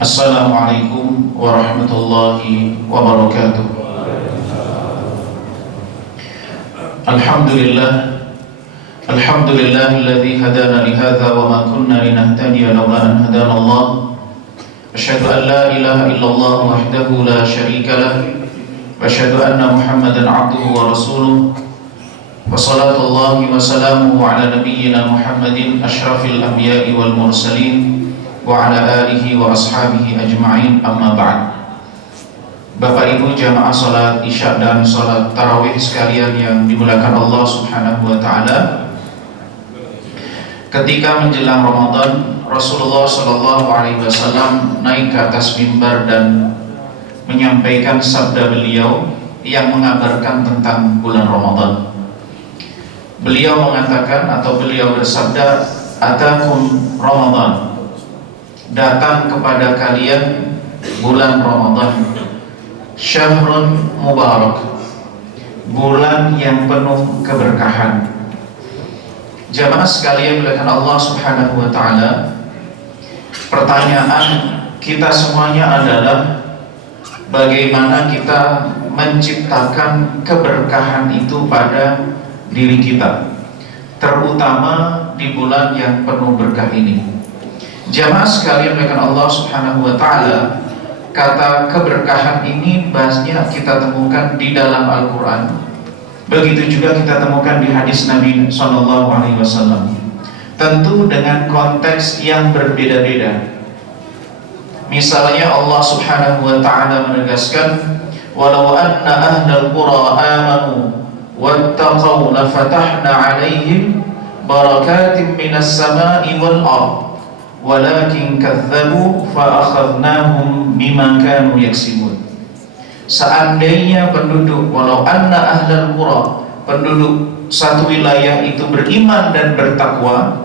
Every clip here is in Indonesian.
Assalamualaikum warahmatullahi wabarakatuh. Alhamdulillah, alladzi hadana li hadza wa ma kunna linahtadiya laula an hadana Allah. Asyhadu an la ilaha illallah wahdahu la syarika lah wa asyhadu anna Muhammadan abduhu wa rasuluh. Wa salatullahi wa salamuhu ala nabiyyina Muhammadin asyrafil anbiya'i wal mursalin wa ala alihi wa ashabihi ajma'in, amma ba'd. Bapak Ibu jamaah salat Isya dan salat tarawih sekalian yang dimuliakan Allah Subhanahu wa taala. Ketika menjelang Ramadan, Rasulullah sallallahu alaihi wasallam naik ke atas mimbar dan menyampaikan sabda beliau yang mengabarkan tentang bulan Ramadan. Beliau mengatakan atau beliau bersabda, "Atakum Ramadan." Datang kepada kalian bulan Ramadan, syahrun mubarak, bulan yang penuh keberkahan. Jamaah sekalian dimuliakan Allah Subhanahu wa taala, pertanyaan kita semuanya adalah bagaimana kita menciptakan keberkahan itu pada diri kita, terutama di bulan yang penuh berkah ini. Jamaah sekalian dimuliakan Allah Subhanahu wa taala, kata keberkahan ini banyak kita temukan di dalam Al-Qur'an. Begitu juga kita temukan di hadis Nabi sallallahu alaihi wasallam. Tentu dengan konteks yang berbeda-beda. Misalnya Allah Subhanahu wa taala menegaskan, "Walau anna ahlal qura amanu wattaqau lafatahna 'alaihim barakatim minas sama'i wal ardh walakin kadzdzabu fa akhadnahum bima kanu yaksibun." Seandainya penduduk, walau anna ahlal qura, penduduk satu wilayah itu beriman dan bertakwa,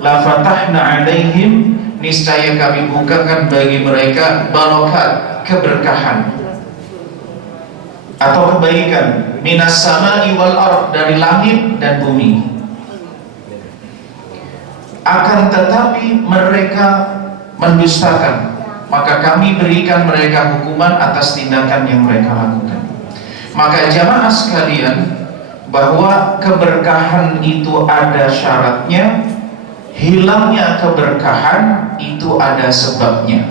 la fatahna alaihim, niscaya kami bukakan bagi mereka barakat, keberkahan atau kebaikan, minas sama'i wal ardh, dari langit dan bumi. Akan tetapi mereka mendustakan, maka kami berikan mereka hukuman atas tindakan yang mereka lakukan. Maka jamaah sekalian, bahwa keberkahan itu ada syaratnya, hilangnya keberkahan itu ada sebabnya.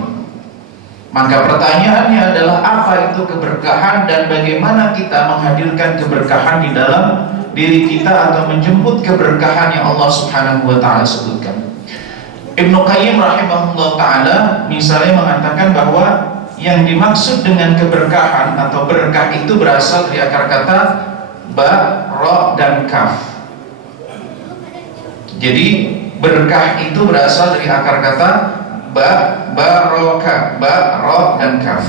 Maka pertanyaannya adalah apa itu keberkahan dan bagaimana kita menghadirkan keberkahan di dalam diri kita atau menjemput keberkahan yang Allah Subhanahu wa taala sebutkan. Ibnu Qayyim rahimahullah taala misalnya mengatakan bahwa yang dimaksud dengan keberkahan atau berkah itu berasal dari akar kata ba, ra dan kaf. Jadi berkah itu berasal dari akar kata ba, baraka, ba, ra dan kaf.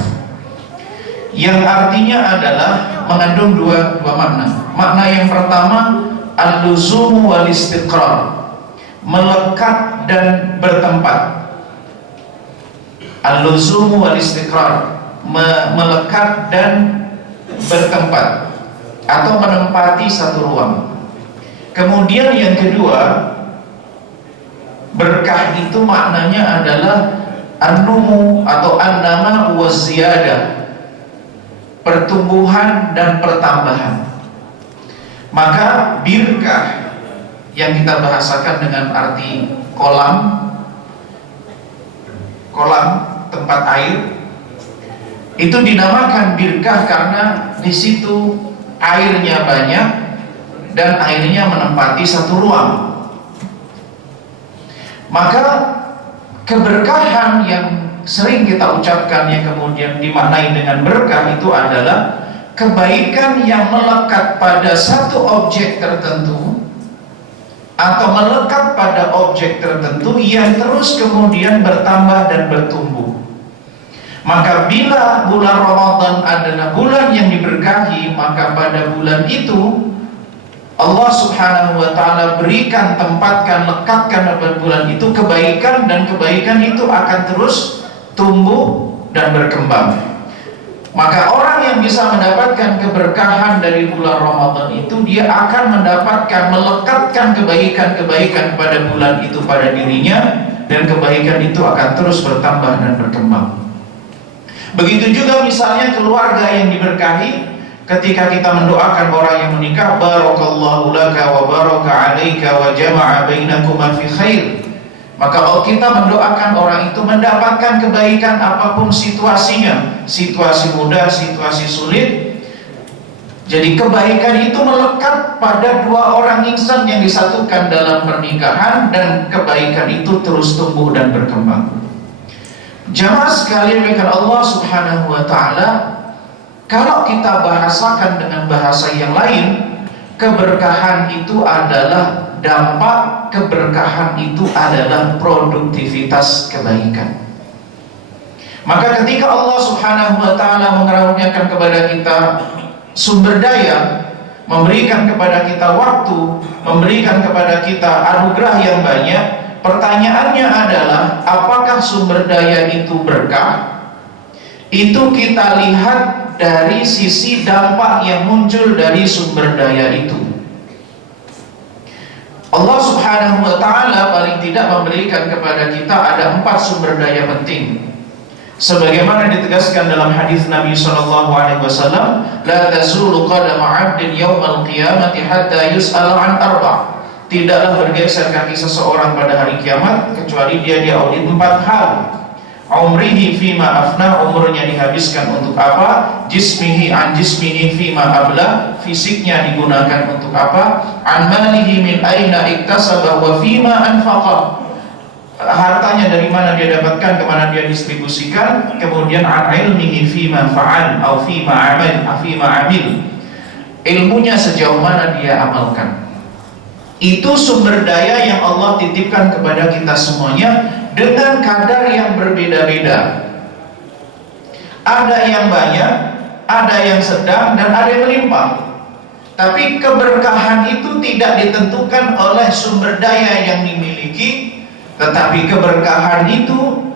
Yang artinya adalah mengandung dua makna. Makna yang pertama, al-luzumu wal istiqrar, melekat dan bertempat. Al-luzumu wal istiqrar, melekat dan bertempat atau menempati satu ruang. Kemudian yang kedua, berkah itu maknanya adalah an-numu atau an-nama wa ziyadah, pertumbuhan dan pertambahan. Maka birkah yang kita bahasakan dengan arti kolam tempat air, itu dinamakan birkah karena di situ airnya banyak dan airnya menempati satu ruang. Maka keberkahan yang sering kita ucapkan yang kemudian dimaknai dengan berkah itu adalah kebaikan yang melekat pada satu objek tertentu atau melekat pada objek tertentu yang terus kemudian bertambah dan bertumbuh. Maka bila bulan Ramadan adalah bulan yang diberkahi, maka pada bulan itu Allah Subhanahu wa taala berikan, tempatkan, lekatkan pada bulan itu kebaikan, dan kebaikan itu akan terus tumbuh dan berkembang. Maka orang yang bisa mendapatkan keberkahan dari bulan Ramadan itu, dia akan mendapatkan, melekatkan kebaikan-kebaikan pada bulan itu pada dirinya, dan kebaikan itu akan terus bertambah dan berkembang. Begitu juga misalnya keluarga yang diberkahi, ketika kita mendoakan orang yang menikah, barakallahu laka wa baraka alaika wa jama'a bainakuma fi khair, maka kita mendoakan orang itu mendapatkan kebaikan apapun situasinya, situasi mudah, situasi sulit. Jadi kebaikan itu melekat pada dua orang insan yang disatukan dalam pernikahan, dan kebaikan itu terus tumbuh dan berkembang. Jamaah sekalian dengan Allah Subhanahu wa ta'ala, kalau kita bahasakan dengan bahasa yang lain, keberkahan itu adalah dampak, keberkahan itu adalah produktivitas kebaikan. Maka ketika Allah Subhanahu wa ta'ala mengaruniakan kepada kita sumber daya, memberikan kepada kita waktu, memberikan kepada kita anugerah yang banyak, pertanyaannya adalah apakah sumber daya itu berkah? Itu kita lihat dari sisi dampak yang muncul dari sumber daya itu. Allah Subhanahu wa ta'ala paling tidak memberikan kepada kita ada 4 sumber daya penting. Sebagaimana ditegaskan dalam hadis Nabi SAW, la tazulu qadama 'abdin yaumal qiyamati hatta yus'ala 'an arba'. Tidaklah bergeser kaki seseorang pada hari kiamat kecuali dia diaudit 4 hal. Umrihi fima afna, umurnya dihabiskan untuk apa? Jismihi an jismihi fima abla, fisiknya digunakan untuk apa? An malihi min aina iktasaba wa fima anfaqa, hartanya dari mana dia dapatkan, kemana dia distribusikan. Kemudian an ilmihi fima fa'al au fima amil, ilmunya sejauh mana dia amalkan. Itu sumber daya yang Allah titipkan kepada kita semuanya dengan kadar yang berbeda-beda. Ada yang banyak, ada yang sedang, dan ada yang melimpah. Tapi keberkahan itu tidak ditentukan oleh sumber daya yang dimiliki, tetapi keberkahan itu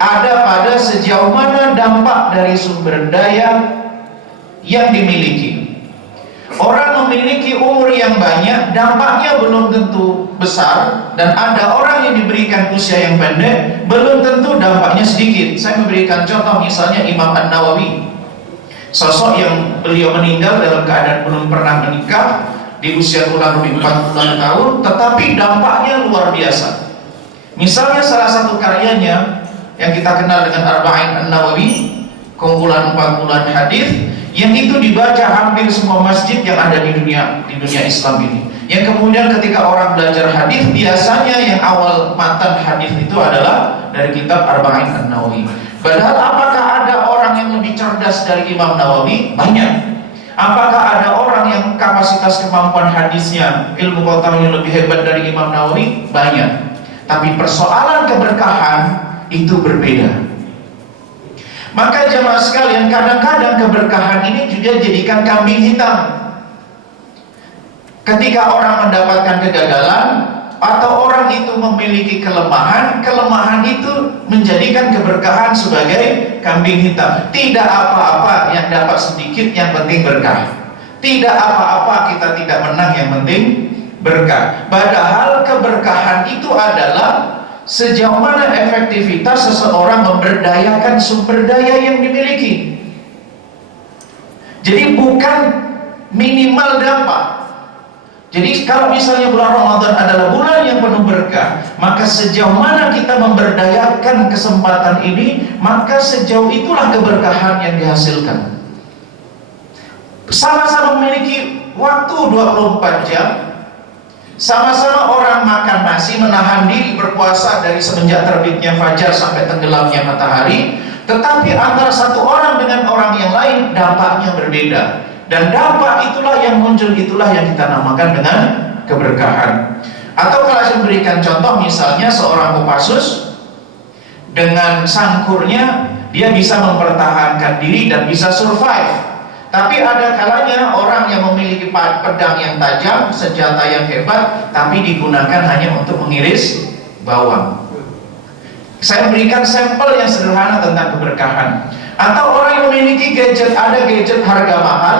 ada pada sejauh mana dampak dari sumber daya yang dimiliki. Orang memiliki umur yang banyak, dampaknya belum tentu besar, dan ada orang yang diberikan usia yang pendek, belum tentu dampaknya sedikit. Saya memberikan contoh misalnya Imam An-Nawawi, sosok yang beliau meninggal dalam keadaan belum pernah menikah, di usia kurang lebih 40 tahun, tetapi dampaknya luar biasa. Misalnya salah satu karyanya yang kita kenal dengan Arba'in An-Nawawi, kumpulan 40 hadis, yang itu dibaca hampir semua masjid yang ada di dunia Islam ini. Yang kemudian ketika orang belajar hadis, biasanya yang awal matan hadis itu adalah dari kitab Arba'in An-Nawawi. Padahal apakah ada orang yang lebih cerdas dari Imam Nawawi? Banyak. Apakah ada orang yang kapasitas kemampuan hadisnya, ilmu pengetahuannya lebih hebat dari Imam Nawawi? Banyak. Tapi persoalan keberkahan itu berbeda. Maka jemaah sekalian, kadang-kadang keberkahan ini juga jadikan kambing hitam. Ketika orang mendapatkan kegagalan atau orang itu memiliki kelemahan, kelemahan itu menjadikan keberkahan sebagai kambing hitam. Tidak apa-apa yang dapat sedikit, yang penting berkah. Tidak apa-apa kita tidak menang, yang penting berkah. Padahal keberkahan itu adalah sejauh mana efektivitas seseorang memberdayakan sumber daya yang dimiliki. Jadi bukan minimal dampak. Jadi kalau misalnya bulan Ramadan adalah bulan yang penuh berkah, maka sejauh mana kita memberdayakan kesempatan ini, maka sejauh itulah keberkahan yang dihasilkan. Sama-sama memiliki waktu 24 jam, sama-sama orang makan nasi, menahan diri berpuasa dari semenjak terbitnya fajar sampai tenggelamnya matahari, tetapi antara satu orang dengan orang yang lain dampaknya berbeda. Dan dampak itulah yang muncul, itulah yang kita namakan dengan keberkahan. Atau kalau saya berikan contoh, misalnya seorang Kopassus dengan sangkurnya dia bisa mempertahankan diri dan bisa survive. Tapi ada kalanya orang yang memiliki pedang yang tajam, senjata yang hebat, tapi digunakan hanya untuk mengiris bawang. Saya berikan sampel yang sederhana tentang keberkahan. Atau orang yang memiliki gadget, ada gadget harga mahal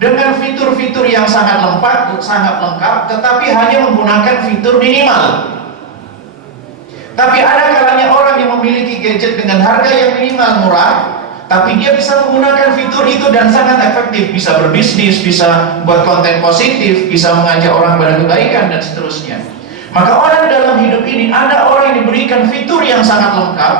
dengan fitur-fitur yang sangat lengkap, tetapi hanya menggunakan fitur minimal. Tapi ada kalanya orang yang memiliki gadget dengan harga yang minimal murah, tapi dia bisa menggunakan fitur itu dan sangat efektif, bisa berbisnis, bisa buat konten positif, bisa mengajak orang pada kebaikan dan seterusnya. Maka orang dalam hidup ini ada orang yang diberikan fitur yang sangat lengkap,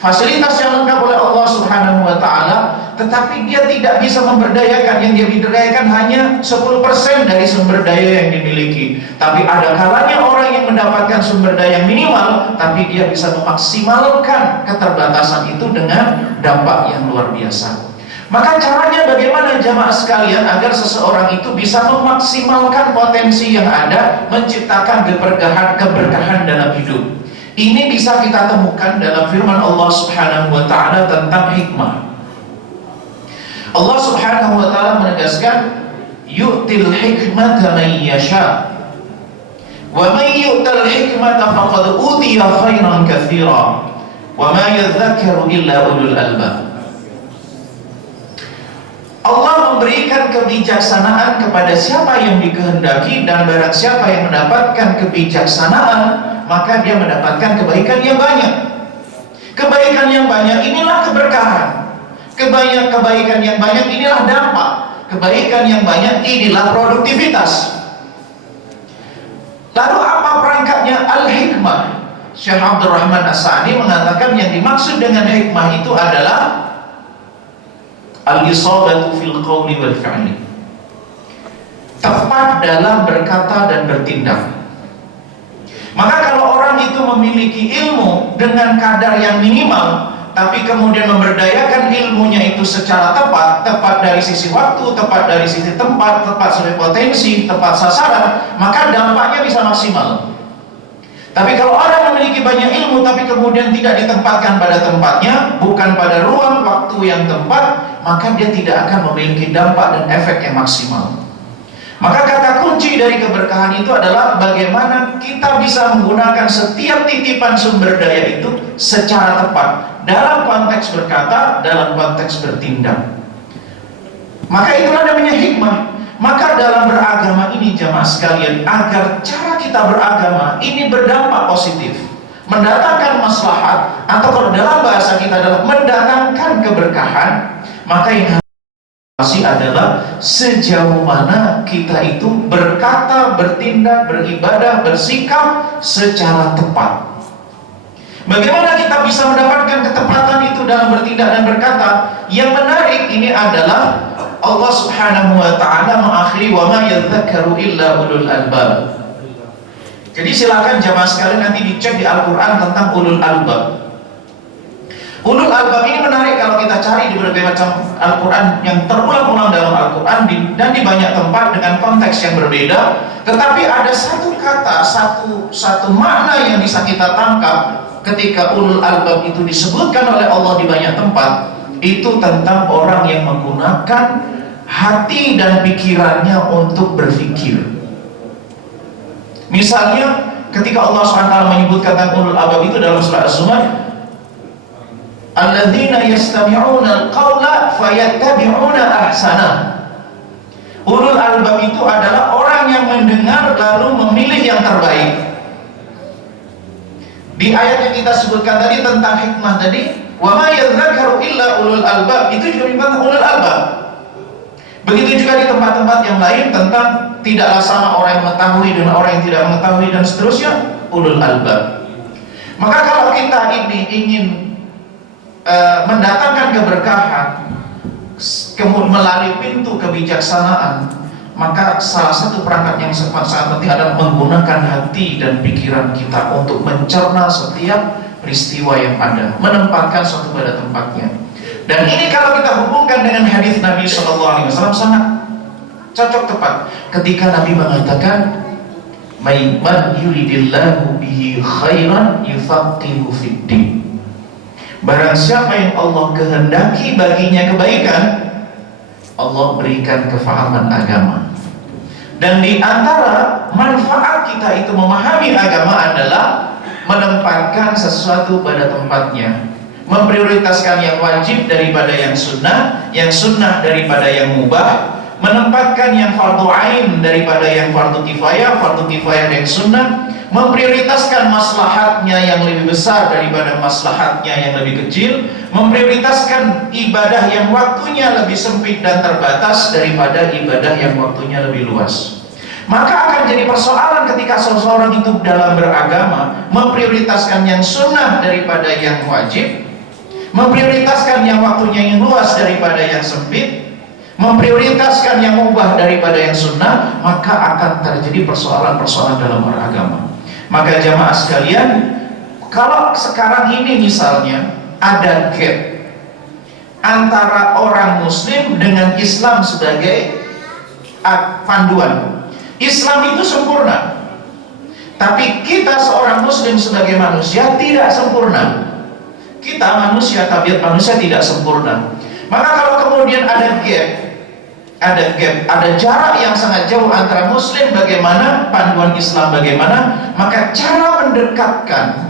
fasilitas yang lengkap oleh Allah Subhanahu wa Ta'ala, tetapi dia tidak bisa memberdayakan. Yang dia berdayakan hanya 10% dari sumber daya yang dimiliki. Tapi ada kalanya orang yang mendapatkan sumber daya yang minimal, tapi dia bisa memaksimalkan keterbatasan itu dengan dampak yang luar biasa. Maka caranya bagaimana jamaah sekalian agar seseorang itu bisa memaksimalkan potensi yang ada, menciptakan keberkahan dalam hidup. Ini bisa kita temukan dalam firman Allah Subhanahu wa Ta'ala tentang hikmah. Allah Subhanahu wa Ta'ala menegaskan, yu'til hikmata man yasha wa man yu'tal hikmata faqad utiya khairan katsira wa ma yadhakkaru illa ulul albab. Allah memberikan kebijaksanaan kepada siapa yang dikehendaki, dan barang siapa yang mendapatkan kebijaksanaan, maka dia mendapatkan kebaikan yang banyak. Kebaikan yang banyak inilah keberkahan. Kebaikan yang banyak inilah dampak. Kebaikan yang banyak inilah produktivitas. Lalu apa perangkatnya? Al-hikmah. Syekh Abdul Rahman As-Sa'di mengatakan yang dimaksud dengan hikmah itu adalah al-isabatu fil qawli wal fi'li, tepat dalam berkata dan bertindak. Maka kalau orang itu memiliki ilmu dengan kadar yang minimal, tapi kemudian memberdayakan ilmunya itu secara tepat, tepat dari sisi waktu, tepat dari sisi tempat, tepat sesuai potensi, tepat sasaran, maka dampaknya bisa maksimal. Tapi kalau orang memiliki banyak ilmu tapi kemudian tidak ditempatkan pada tempatnya, bukan pada ruang waktu yang tepat, maka dia tidak akan memiliki dampak dan efek yang maksimal. Maka kata kunci dari keberkahan itu adalah bagaimana kita bisa menggunakan setiap titipan sumber daya itu secara tepat, dalam konteks berkata, dalam konteks bertindak. Maka itulah namanya hikmah. Maka dalam beragama ini jamaah sekalian, agar cara kita beragama ini berdampak positif, mendatangkan maslahat, atau kalau dalam bahasa kita adalah mendatangkan keberkahan, maka yang harus adalah sejauh mana kita itu berkata, bertindak, beribadah, bersikap secara tepat. Bagaimana kita bisa mendapatkan ketepatan itu dalam bertindak dan berkata? Yang menarik ini adalah Allah Subhanahu wa Ta'ala mengakhiri wa ma yadhakkaru illa ulul albab. Jadi silakan jamaah sekalian nanti dicek di Al-Quran tentang ulul albab. Ulul albab ini menarik kalau kita cari di berbagai macam Al-Quran yang terulang-ulang dalam Al-Quran dan di banyak tempat dengan konteks yang berbeda. Tetapi ada satu kata, satu makna yang bisa kita tangkap ketika ulul albab itu disebutkan oleh Allah di banyak tempat. Itu tentang orang yang menggunakan hati dan pikirannya untuk berpikir. Misalnya ketika Allah SWT menyebutkan tentang ulul albab itu dalam surah Az-Zumar, alladzina yastami'una al-qawla fayattabi'una ahsana. Ulul albab itu adalah orang yang mendengar lalu memilih yang terbaik. Di ayat yang kita sebutkan tadi tentang hikmah tadi, wa ma yadhakkaru illa ulul albab, itu juga dimaksud ulul albab. Begitu juga di tempat-tempat yang lain tentang tidaklah sama orang yang mengetahui dan orang yang tidak mengetahui dan seterusnya, ulul albab. Maka kalau kita ini ingin mendatangkan keberkahan melalui pintu kebijaksanaan, maka salah satu perangkat yang sangat penting adalah menggunakan hati dan pikiran kita untuk mencerna setiap peristiwa yang ada, menempatkan suatu pada tempatnya. Dan ini kalau kita hubungkan dengan hadis Nabi SAW sangat cocok tepat ketika Nabi mengatakan, "Man yuridillahu bihi khairan yufaqihu fiddin." Barang siapa yang Allah kehendaki baginya kebaikan, Allah berikan kefahaman agama. Dan di antara manfaat kita itu memahami agama adalah menempatkan sesuatu pada tempatnya, memprioritaskan yang wajib daripada yang sunnah daripada yang mubah, menempatkan yang fardu ain daripada yang fardu kifayah dan sunnah, memprioritaskan maslahatnya yang lebih besar daripada maslahatnya yang lebih kecil, memprioritaskan ibadah yang waktunya lebih sempit dan terbatas daripada ibadah yang waktunya lebih luas. Maka akan jadi persoalan ketika seseorang itu dalam beragama memprioritaskan yang sunnah daripada yang wajib, memprioritaskan yang waktunya yang luas daripada yang sempit, memprioritaskan yang mubah daripada yang sunnah, maka akan terjadi persoalan-persoalan dalam beragama. Maka jamaah sekalian, kalau sekarang ini misalnya ada gap antara orang muslim dengan Islam sebagai panduan. Islam itu sempurna, tapi kita seorang muslim sebagai manusia tidak sempurna. Kita manusia, tabiat manusia tidak sempurna. Maka kalau kemudian ada jarak yang sangat jauh antara muslim bagaimana, panduan Islam bagaimana, maka cara mendekatkan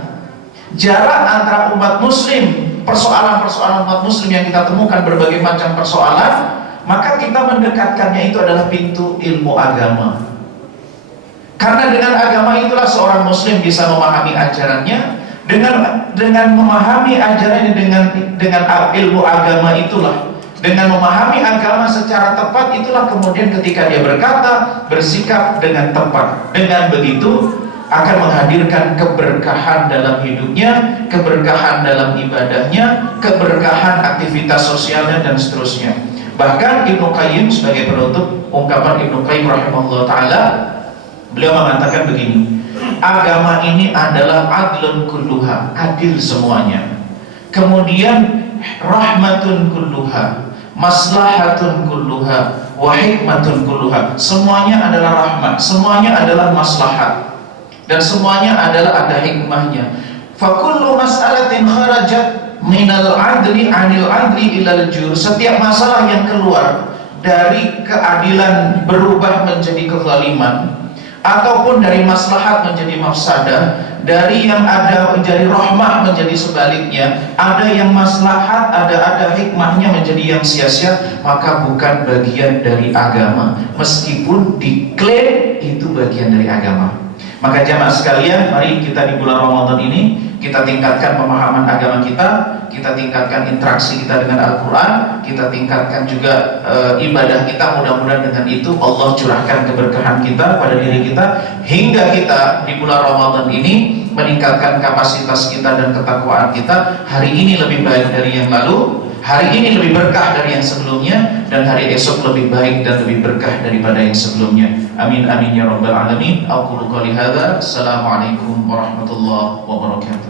jarak antara umat muslim, persoalan-persoalan umat muslim yang kita temukan berbagai macam persoalan, maka kita mendekatkannya itu adalah pintu ilmu agama. Karena dengan agama itulah seorang muslim bisa memahami ajarannya. Dengan memahami ajarannya, dengan ilmu agama itulah, dengan memahami agama secara tepat itulah kemudian ketika dia berkata, bersikap dengan tepat. Dengan begitu akan menghadirkan keberkahan dalam hidupnya, keberkahan dalam ibadahnya, keberkahan aktivitas sosialnya dan seterusnya. Bahkan Ibnu Qayyim sebagai penutup ungkapan Ibnu Qayyim rahimahullah ta'ala, beliau mengatakan begini, agama ini adalah adlun kulluha, adil semuanya. Kemudian rahmatun kulluha, maslahatun kulluha, wa hikmatun kulluha. Semuanya adalah rahmat, semuanya adalah maslahat, dan semuanya adalah ada hikmahnya. Fa kullu mas'alatin kharajat minal adli anil adli ilal jur. Setiap masalah yang keluar dari keadilan berubah menjadi kezaliman, ataupun dari maslahat menjadi mafsadah, dari yang ada menjadi rahmah menjadi sebaliknya, ada yang maslahat, ada hikmahnya menjadi yang sia-sia, maka bukan bagian dari agama, meskipun diklaim itu bagian dari agama. Maka jamaah sekalian, mari kita di bulan Ramadan ini kita tingkatkan pemahaman agama kita tingkatkan interaksi kita dengan Al-Quran, kita tingkatkan juga ibadah kita. Mudah-mudahan dengan itu Allah curahkan keberkahan kita pada diri kita, hingga kita di bulan Ramadan ini meningkatkan kapasitas kita dan ketakwaan kita. Hari ini lebih baik dari yang lalu, hari ini lebih berkah dari yang sebelumnya, dan hari esok lebih baik dan lebih berkah daripada yang sebelumnya. Amin amin ya rabbal alamin. Aqulu qouli hadza. Assalamualaikum warahmatullahi wabarakatuh.